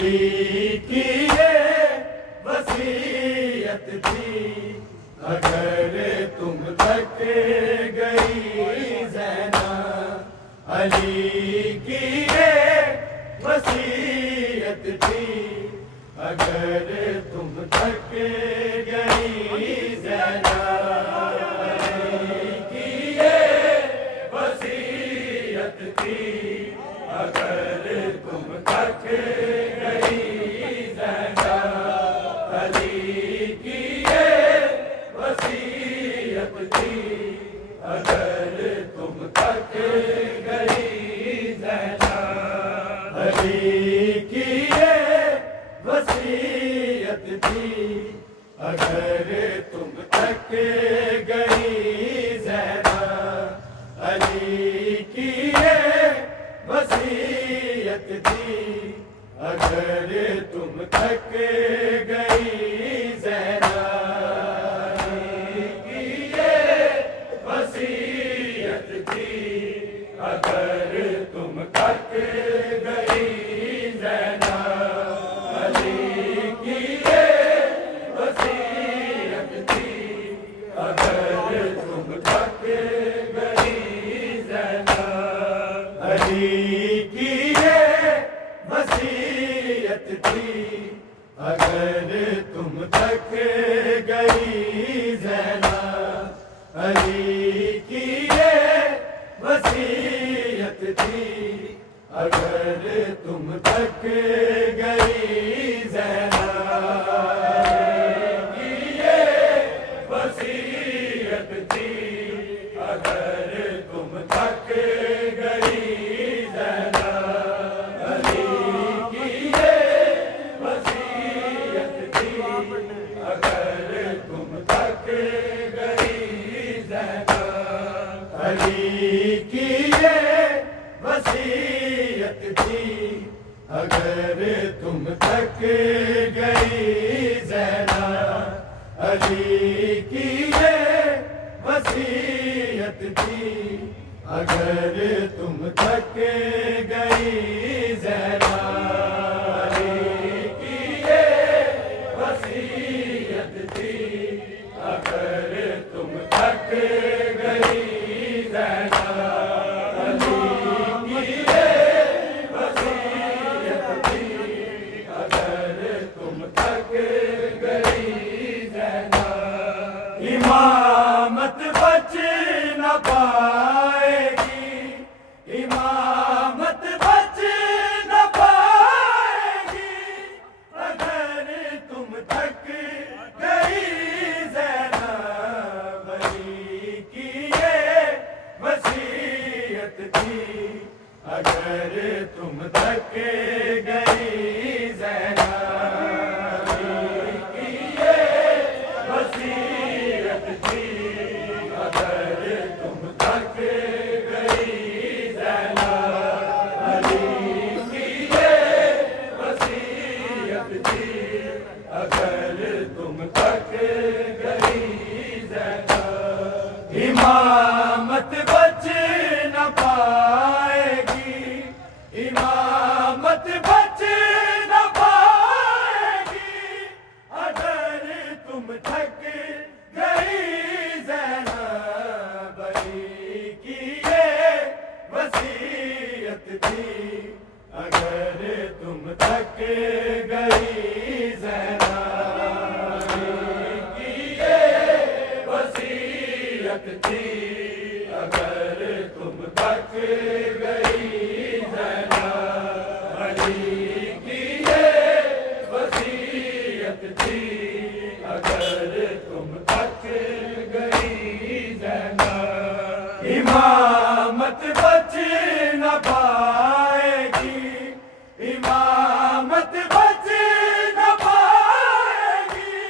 علی کی یہ وصیت تھی، اگر تم تھک گئی زینب، علی کی یہ وصیت تھی، اگر تم تھک گئی زینب، علی کی یہ وصیت تھی، اگر تم تھک گئی زینب، علی کی یہ وصیت تھی، اگر تم تھک گئی زینب، علی کی یہ وصیت تھی، اگر تم تھک گئی زینب، علی کی یہ وصیت تھی، اگر تم تھک گئی زینب، علی کی یہ وصیت تھی، اگر تم تھک گئی زینب، علی کی یہ وصیت تھی، اگر تم تھک گئی زینب، علی کی یہ وصیت تھی، اگر تم تھک گئی زینب، علی کی یہ وصیت تھی، اگر تم تھک گئی زینب، علی کی یہ وصیت تھی، اگر تم تھک گئی زینب، علی کی یہ وصیت تھی، اگر تم تھک گئی زینب، علی کی یہ وصیت تھی، اگر تم تھک گئی زینب، علی کی یہ وصیت تھی، اگر تم تھک گئی زینب، علی کی یہ وصیت تھی، اگر تم تھک گئی زینب، علی کی یہ وصیت تھی، اگر تم تھک گئی زینب، امامت بچ نہ پائے گی، امامت بچ نہ پائے گی، اگر تم تھک گئی زینب، علی کی یہ وصیت تھی، اگر تم تھک گئی زینب، علی کی یہ وصیت تھی، اگر تم تھک گئی زینب، علی کی یہ وصیت تھی، اگر تم تھک گئی زینب، امامت بچ نہ پائے گی، امامت بچ نہ پائے گی، اگر تم تھک گئی زینب، علی کی یہ وصیت تھی، اگر تم تھک گئی زینب، علی کی یہ وصیت تھی، اگر تم تھک گئی زینب، علی کی یہ وصیت تھی، اگر تم تھک گئی زینب، امامت بچ نہ پائے گی، امامت بچ نہ پائے گی،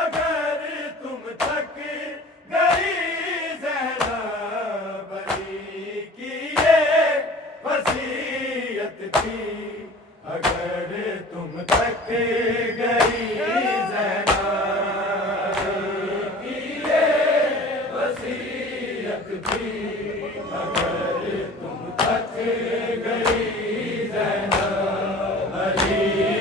اگر تم تھک گئی زینب، علی کی یہ وصیت تھی، اگر تم تھک گئی زینب، علی کی یہ وصیت تھی، اگر تم تھک گئی زینب، علی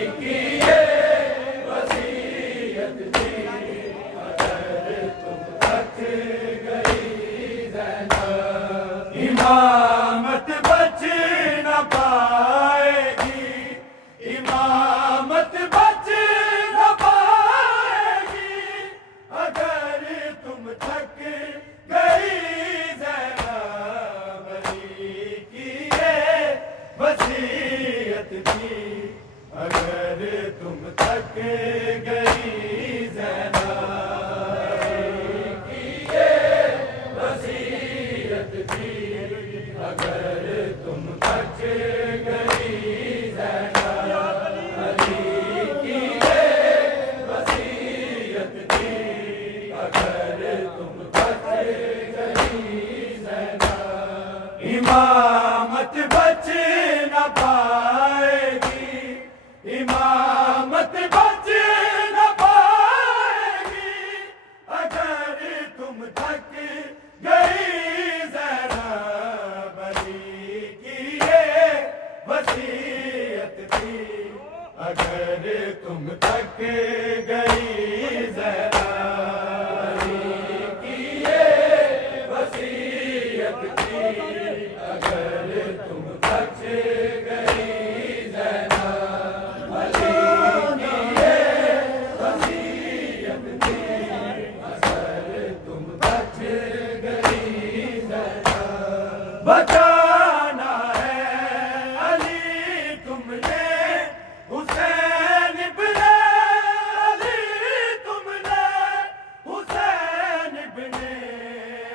تم تھک گئی زینب کی یہ وصیت تھی، اگر تم تھک گئی زینب علی کی یہ وصیت تھی، اگر تم تھک گئی زینب امامت بچ نہ پائے گی، امامت بچ نہ پائے گی، اگر تم تھک گئی زینب علی کی یہ وصیت تھی، اگر تم تھک گئی زینب علی کی یہ وصیت تھی، اگر تم تھک گئی زینب علی کی یہ وصیت تھی، اگر تم تھک گئی زینب بچانا ہے علی تم نے حسین ابن علی، تم نے حسین ابن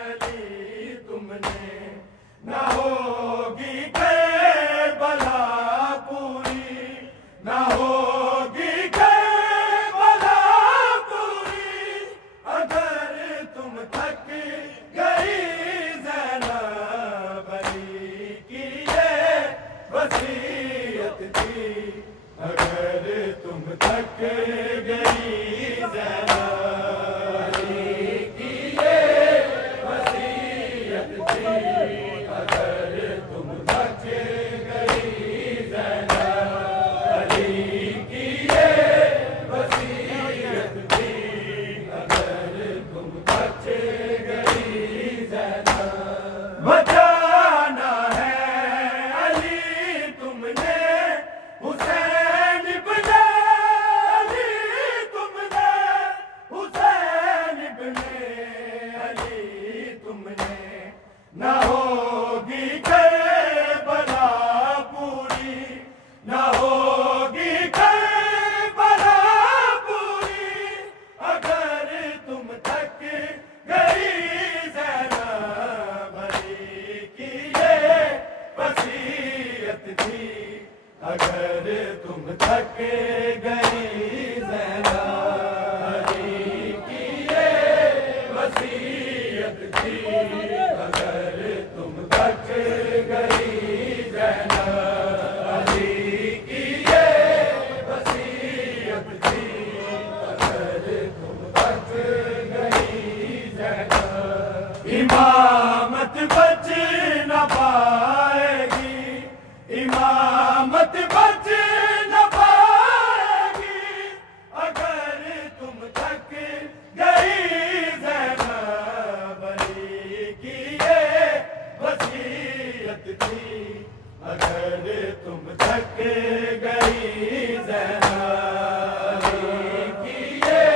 علی، تم نے نہ ہوگی کربلا پوری، نہ ہوگی کربلا پوری، اگر تم تھک گئی زینب علی کی یہ وصیت تھی، اگر تم تھک گئی زینب علی کی یہ وصیت تھی، اگر تم تھک گئی زینب علی کی یہ وصیت تھی، اگر تم تھک گئی زینب بچانا ہے علی تم نے حسین ابن علی، تم نے حسین ابن علی، تم نے نہ ہوگی کربلا پوری، نہ ہوگی کربلا پوری، اگر تم تھک گئی زینب علی کی یہ وصیت تھی، اگر تم تھک گئی زینب علی کی یہ وصیت تھی، اگر تم تھک گئی زینب علی کی یہ وصیت تھی، اگر تم تھک گئی زینب امامت بچ نہ پائے گی، امامت بچ نہ پائے گی، اگر تم تھک گئی زینب علی کی یہ وصیت تھی، اگر تم تھک گئی زینب علی کی یہ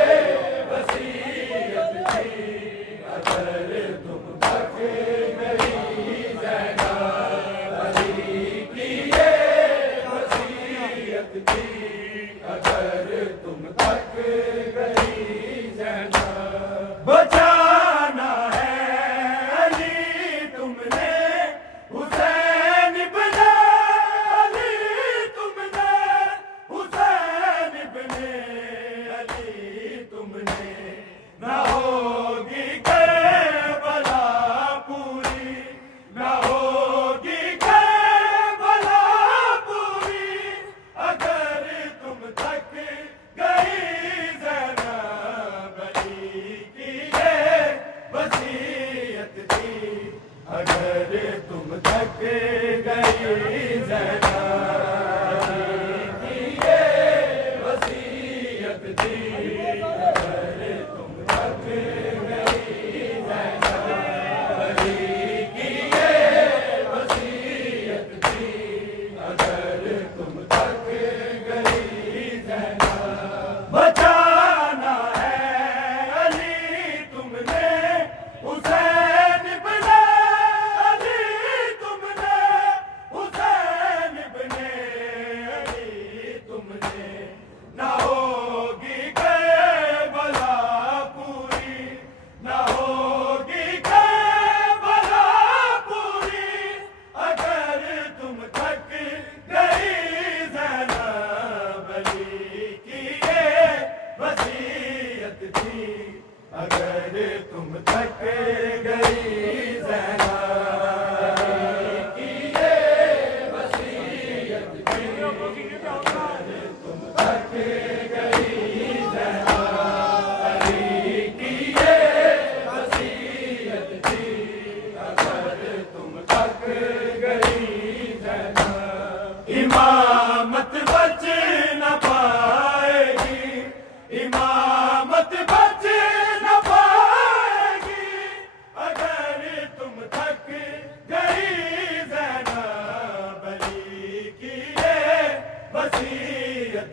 وصیت تھی، اگر تم تھک گئی زینب علی کی یہ وصیت تھی، اگر تم تھک گئی زینب بچانا ہے علی تم نے حسین ابن علی، تم نے حسین ابن علی، تم نے نہ ہوگی کربلا پوری، نہ ہوگی کربلا پوری، اگر تم تھک گئی زینب علی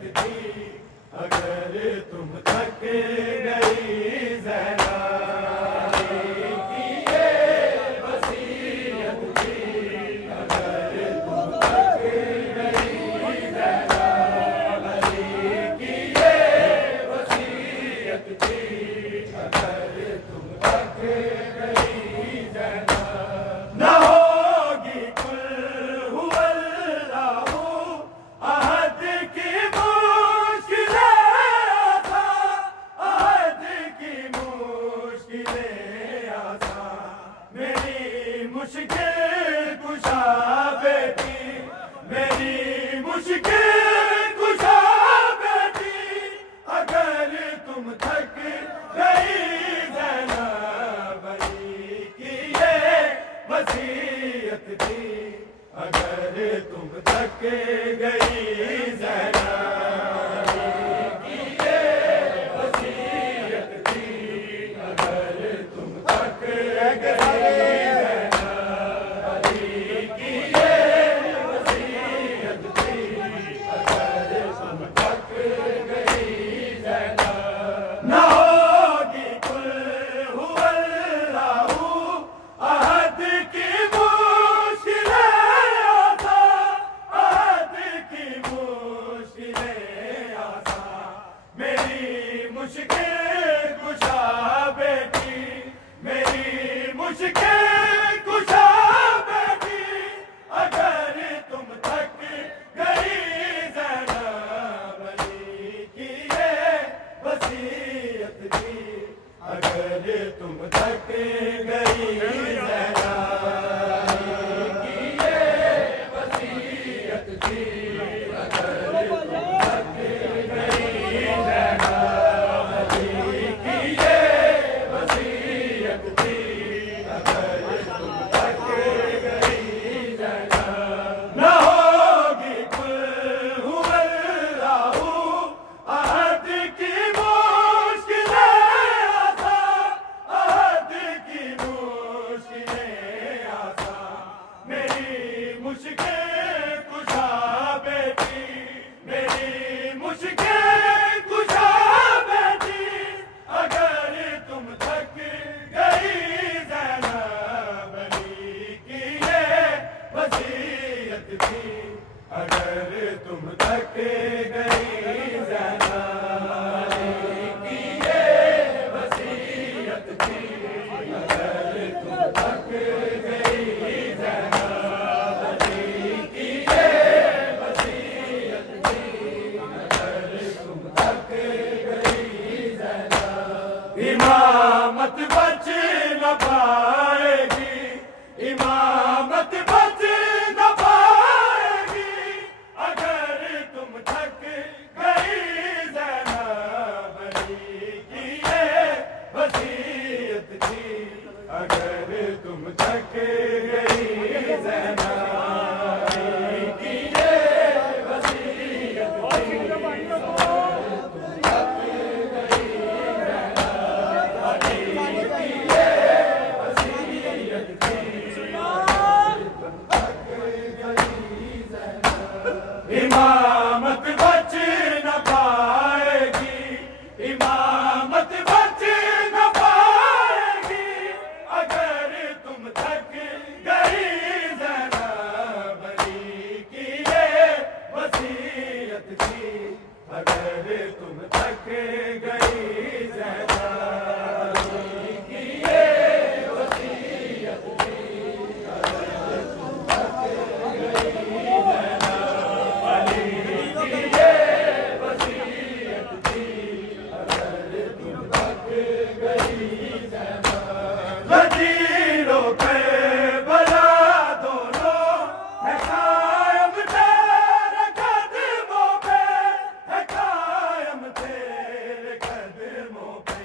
وصیت تھی اگر تم تھک گئی زینب کی یہ وصیت تھی اگر تم تھک گئی زینب کی یہ وصیت تھی اگر تم تھک گئی زینب نہ ہوگی کل هو اللہ عہد کی مشکلیں آسان عہد کی مشکلیں آسان میری مشکل کشا بیٹی میری مشکل کشا بیٹی اگر تم تھک گئی زینب علی کی یہ وصیت تھی اگر تم تھک گئی زینب علی کی یہ وصیت تھی اگر تم تھک گئی زینب علی کی یہ وصیت تھی اگر تم تھک گئی زینب نہ ہوگی کل هو اللہ عہد کی مشکلیں آسان عہد کی مشکلیں آسان میری مشکل کشا بیٹی میری مشکل کشا بیٹی اگر تم تھک گئی زینب علی کی یہ وصیت تھی اگر تم تھک گئی زینب علی کی یہ وصیت تھی اگر تم تھک گئی زینب علی کی یہ وصیت تھی اگر تم تھک گئی زینب نہ ہوگی کل هو اللہ عہد کی مشکلیں آسان عہد کی مشکلیں آسان میری مشکل کشا بیٹی میری مشکل کشا بیٹی اگر تم تھک گئی زینب علی کی یہ وصیت تھی اگر تم تھک گئی زینب علی کی یہ وصیت تھی اگر تم تھک گئی زینب علی کی یہ وصیت تھی اگر تم تھک گئی زینب امامت بچ نہ پائے گی امامت بچ نہ پائے گی اگر تم تھک گئی زینب علی کی یہ وصیت تھی اگر تم تھک گئی زینب علی کی یہ وصیت تھی امامت بچ نہ پائے گی امامت بچ نہ پائے گی اگر تم تھک گئی زینب علی کی یہ وصیت تھی اگر تم تھک گئی زینب علی کی یہ وصیت تھی اگر تم تھک گئی زینب علی کی یہ وصیت تھی اگر تم تھک گئی زینب غدیروں پہ بلا دونوں ہے قائم تیرے قدموں پہ ہے قائم تیرے قدموں پہ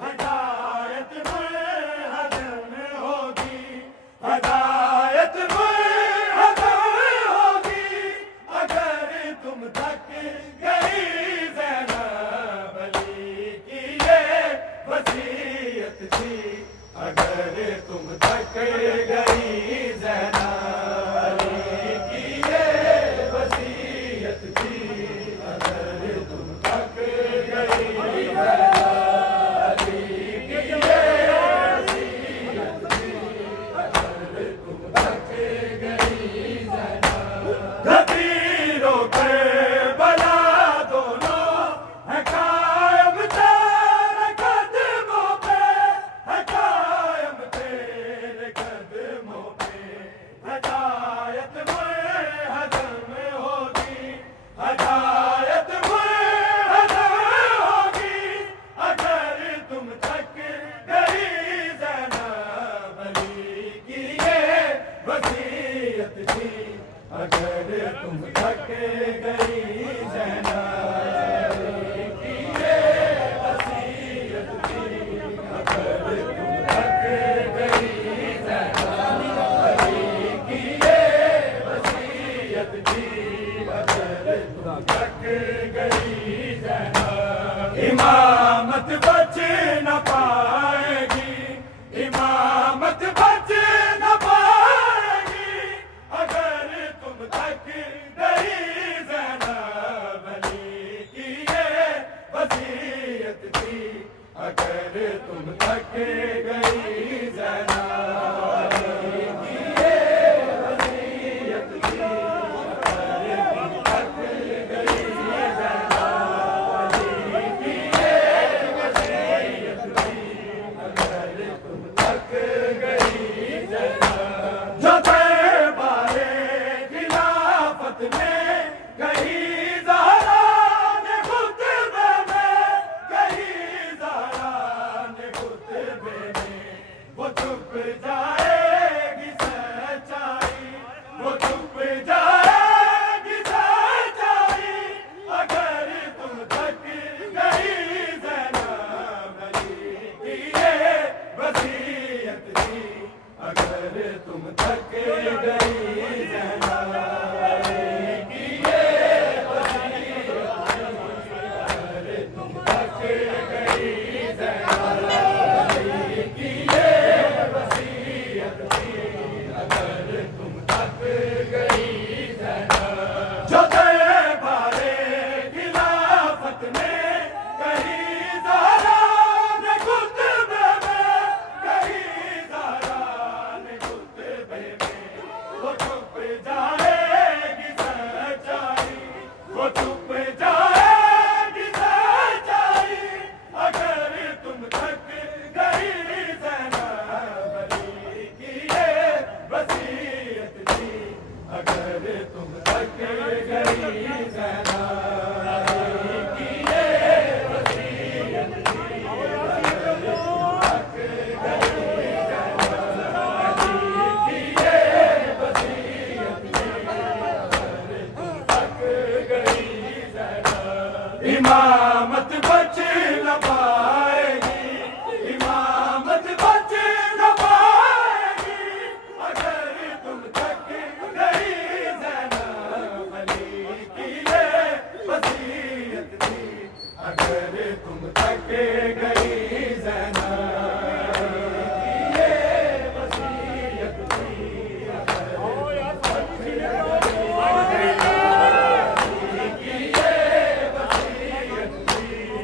ہدایت منہدم ہوگی ہدایت منہدم ہوگی اگر تم تھک گئی زینب علی کی یہ وصیت تھی اگر تم تھک گئی زینب علی کی یہ وصیت تھی اگر گئی زینب، امامت بچ نہ پائے گی، امامت بچ نہ پائے گی اگر تم تھک گئی زینب، علی کی یہ وصیت تھی اگر تم تھک گئی زینب، علی کی یہ وصیت تھی اگر تم تھک گئی زینب، علی کی یہ وصیت تھی اگر تم تھک گئی زینب، جو دربارِ خلافت میں کہیں زہرا نے خطبے میں، کہیں زہرا نے خطبے میں، وہ چھپ جائے گی سچائی، وہ چھپ جائے گی سچائی اگر تم تھک گئی زینب، علی کی یہ وصیت تھی اگر تم تھک گئی زینب، علی کی یہ وصیت تھی اگر تم تھک گئی زینب، علی کی یہ وصیت تھی اگر تم تھک گئی زینب، جو دربارِ خلافت میں کہیں زہرا نے خطبے میں، کہیں زہرا نے خطبے میں، وہ چھپ جائے گی سچائی، وہ چھپ جائے گی سچائی اگر تم تھک گئی زینب، علی کی یہ وصیت تھی اگر تم تھک گئی زینب، علی کی یہ وصیت تھی اگر تم تھک گئی زینب، علی کی یہ وصیت تھی اگر تم تھک گئی زینب، امامت بچ نہ پائے گی، امامت بچ نہ پائے گی اگر تم تھک گئی زینب، علی کی یہ وصیت تھی اگر تم تھک گئی زینب، علی کی یہ وصیت تھی اگر تم تھک گئی زینب، علی کی یہ وصیت تھی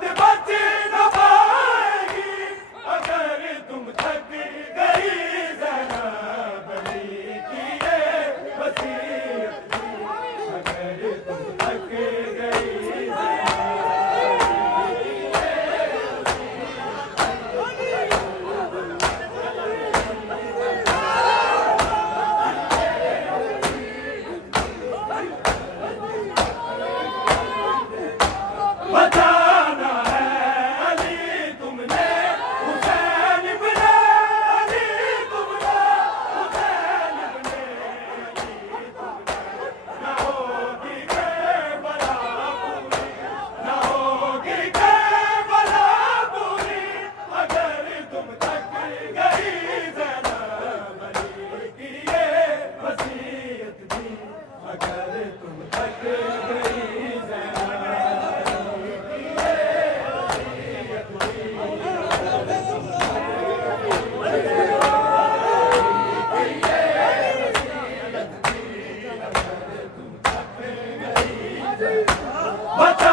امامت بچ نہ پائے گی اگر تم تھک گئی زینب علی کی یہ وصیت تھی اگر تم تھک گئی بچانا ہے علی تم نے حسین ابن علی تم نے حسین ابن علی تم نے نہ ہوگی کربلا پوری نہ ہوگی کربلا پوری اگر تم تھک گئی زینب علی کی یہ وصیت تھی اگر تم تھک گئی زینب بچا